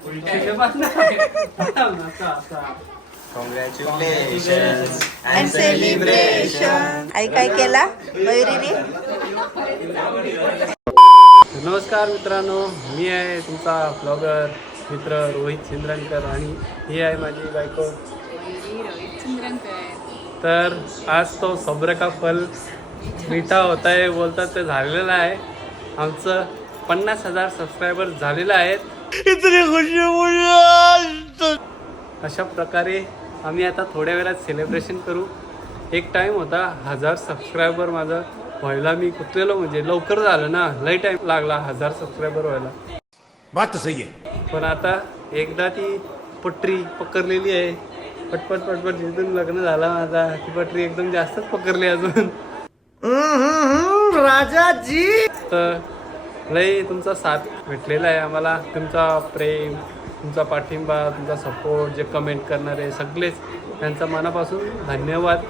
Congratulations And celebration. आई काय केला? मयुरीने नमस्कार मित्रांनो मी आहे तुमचा ब्लॉगर मित्र रोहित चिंद्रनकर आणि ही आहे माझी बायको. तर आज तो सब्र का फल मिठा होत आहे बोलतात ते झालेलं आहे. आमचं पन्नास हजार सबस्क्रायबर झालेलं आहेत. अशा प्रकारे आम्ही आता थोड्या वेळात सेलिब्रेशन करू. एक टाईम होता हजार सबस्क्रायबर माझं व्हायला. मी कुठलेलो म्हणजे लवकर झालं ना. लई टाईम लागला हजार सबस्क्रायबर व्हायला. बात तो सही है पण आता एकदा ती पटरी पकडलेली आहे. पटपट पटपट जिथून लग्न झाला माझा ती पटरी एकदम जास्तच पकडली अजून. राजाजी. तर लई तुमचा साथ भेटलेला आहे आम्हाला. तुमचा प्रेम तुमचा पाठिंबा तुमचा सपोर्ट जे कमेंट करणारे सगळेच त्यांचा मनापासून धन्यवाद.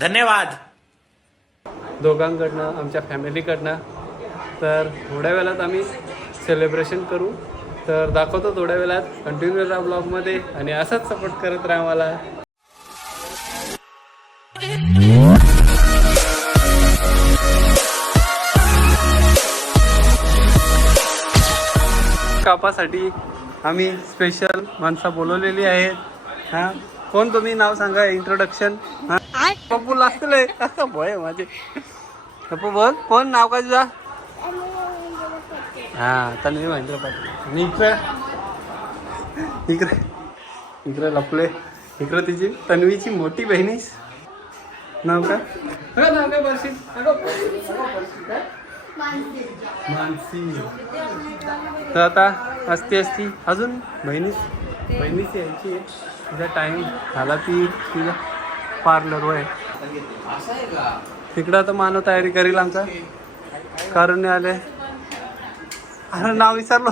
धन्यवाद. दोघांकडनं आमच्या फॅमिलीकडनं तर थोड्या वेळात आम्ही सेलिब्रेशन करू. तर दाखवतो थोड्या वेळात कंटिन्यू राहा ब्लॉगमध्ये आणि असाच सपोर्ट करत राहा मला कापासाठी आम्ही स्पेशल माणसं बोलवलेली आहेत. हां? कोण तुम्ही? नाव सांगा इंट्रोडक्शन हां? पप्पू लागतले भय माझे. पप्पू बोल कोण? नाव काय तुझा? हा तन्वी महेंद्र पाटील. आणि इकडे? इकडे. इकडे लपले. इकडे तिची तन्वीची मोठी बहिणीस नाव काय? अगं नाव काय? मानसी. तर आता असती असती अजून बहिणीच बहिणीच यायची आहे. तिचा टाईम झाला ती तिला पार्लरवर आहे. तिकडं आता मानव तयारी करील आमचा. कारण आले अरे नाव विसरलो.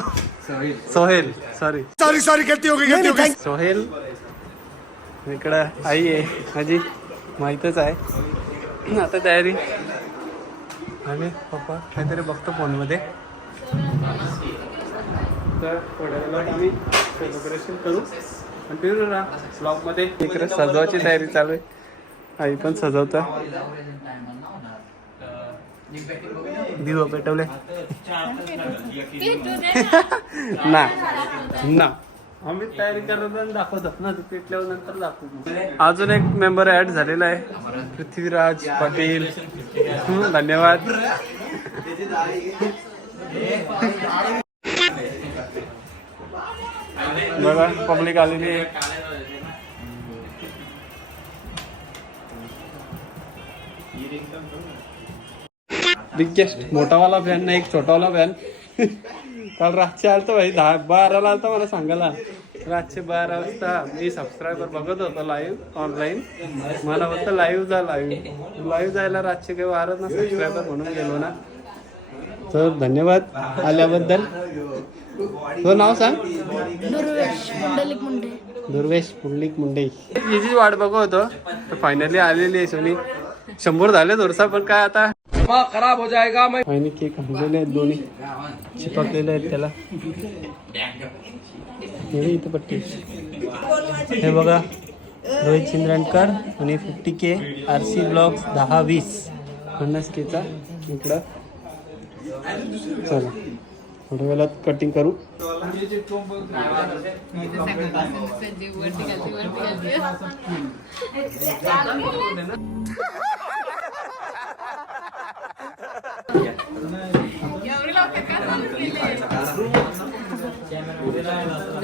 सोहेल सॉरी सॉरी सॉरी होगी कहती होगी सोहेल इकडं आई आहे. माझी माहीतच आहे. आता तयारी. आणि पप्पा काहीतरी बघतो फोनमध्ये. तर आम्ही सेलिब्रेशन करू. कंटिन्यू राहा ब्लॉगमध्ये इकडे सजवायची तयारी चालू आहे. आई पण सजवता. दिवा पेटवले ना. ना. आम्ही तयारी करत आणि दाखवतात ना ते पेटल्यावर नंतर दाखवू अजून एक मेंबर ऍड झालेला आहे. पृथ्वीराज पाटील. धन्यवाद. बघा पब्लिक आलेली आहे. बिगेस्ट मोठावाला फॅन नाही एक छोटावाला फॅन काल रातचे आलतो भाई दहा बाराला आलता मला सांगायला. रातचे बारा वाजता मी सबस्क्रायबर बघत होतो लाईव्ह ऑनलाईन मला वाटतं लाईव्ह जा लाईव्ह लाईव्ह जायला रातचे काही वारत ना सबस्क्रायबर म्हणून गेलो ना. तर धन्यवाद आल्याबद्दल. तो नाव सांग. दुर्वेश पुंडलिक मुंडे. हिची वाट बघत होतो फायनली आलेली आहे सोनी. शंभर झाले थोडसा पण काय आता? खराब हो जाएगा फायनली केक आणलेले आहेत दोन्ही चिपकलेले आहेत त्याला हे इथं पट्टी। हे बघा रोहित चिंद्रणकर आणि fifty K R C blocks दहा वीस. पन्नास केचा इकडं. चला थोड्या वेळात कटिंग करू.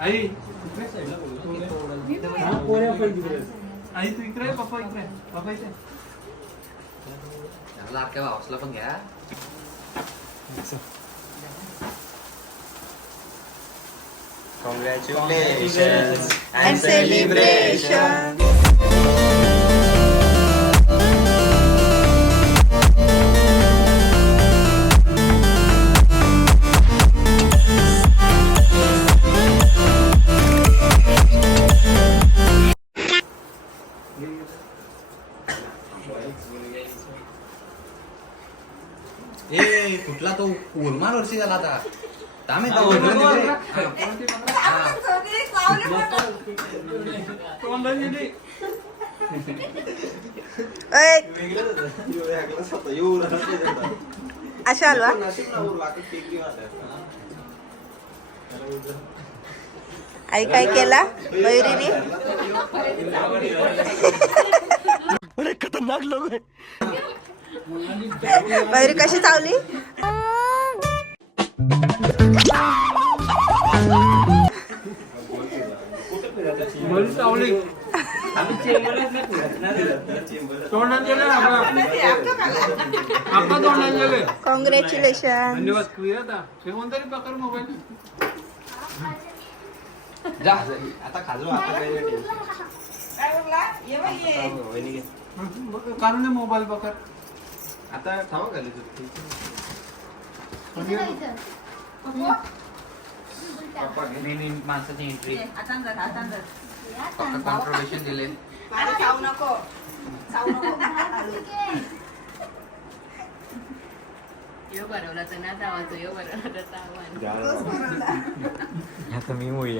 आई आई तू इकडे पप्पा इकडे पप्पा इकडे लाडक्या भावासला पण घ्या अँड सेलिब्रेशन ए कुठला तो उर्मार वर्षी झाला आता? तिकडे. अय अशा हलवा. आई काय केला? मयुरीने? अरे खतरनाक लोग हैं मयुरी कशी चावली? कॉंग्रॅच्युलेशन आता शेवंत तरी पकड मोबाईल जा आता खाजू आता काही काढून दे मोबाईल पकड. आता ठावा घाली माणसाची एंट्री कॉन्ट्रोवर्शन दिले. यो बनवला तर ना आवाज यो बनवला तर आवाज आता मी मुळी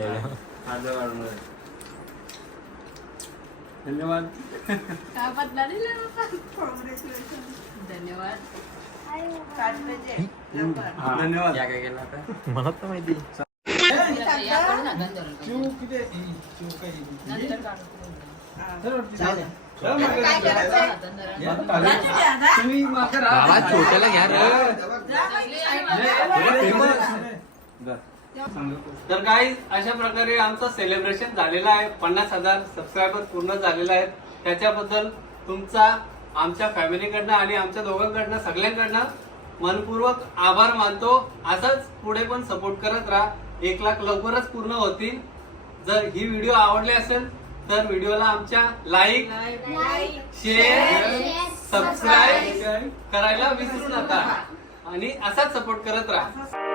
धन्यवाद. दिला धन्यवाद. धन्यवाद. या काय केलं आता? याकडून हातात धरून नंतर काढू. तुम्ही मागं राहा. बाबा छोट्याला घ्या रे. तर काही अशा प्रकारे आमचं सेलिब्रेशन झालेलं आहे. पन्नास हजार सबस्क्रायबर पूर्ण झालेले आहेत. त्याच्याबद्दल तुमचा आमच्या फॅमिलीकडनं आणि आमच्या दोघांकडनं सगळ्यांकडनं मनपूर्वक आभार मानतो. असंच पुढे पण सपोर्ट करत राहा. एक लाख लवकरच पूर्ण होतील. जर ही व्हिडिओ आवडली असेल तर व्हिडिओला आमच्या लाईक शेअर सबस्क्राईब करायला विसरू नका. आणि असाच सपोर्ट करत राहा.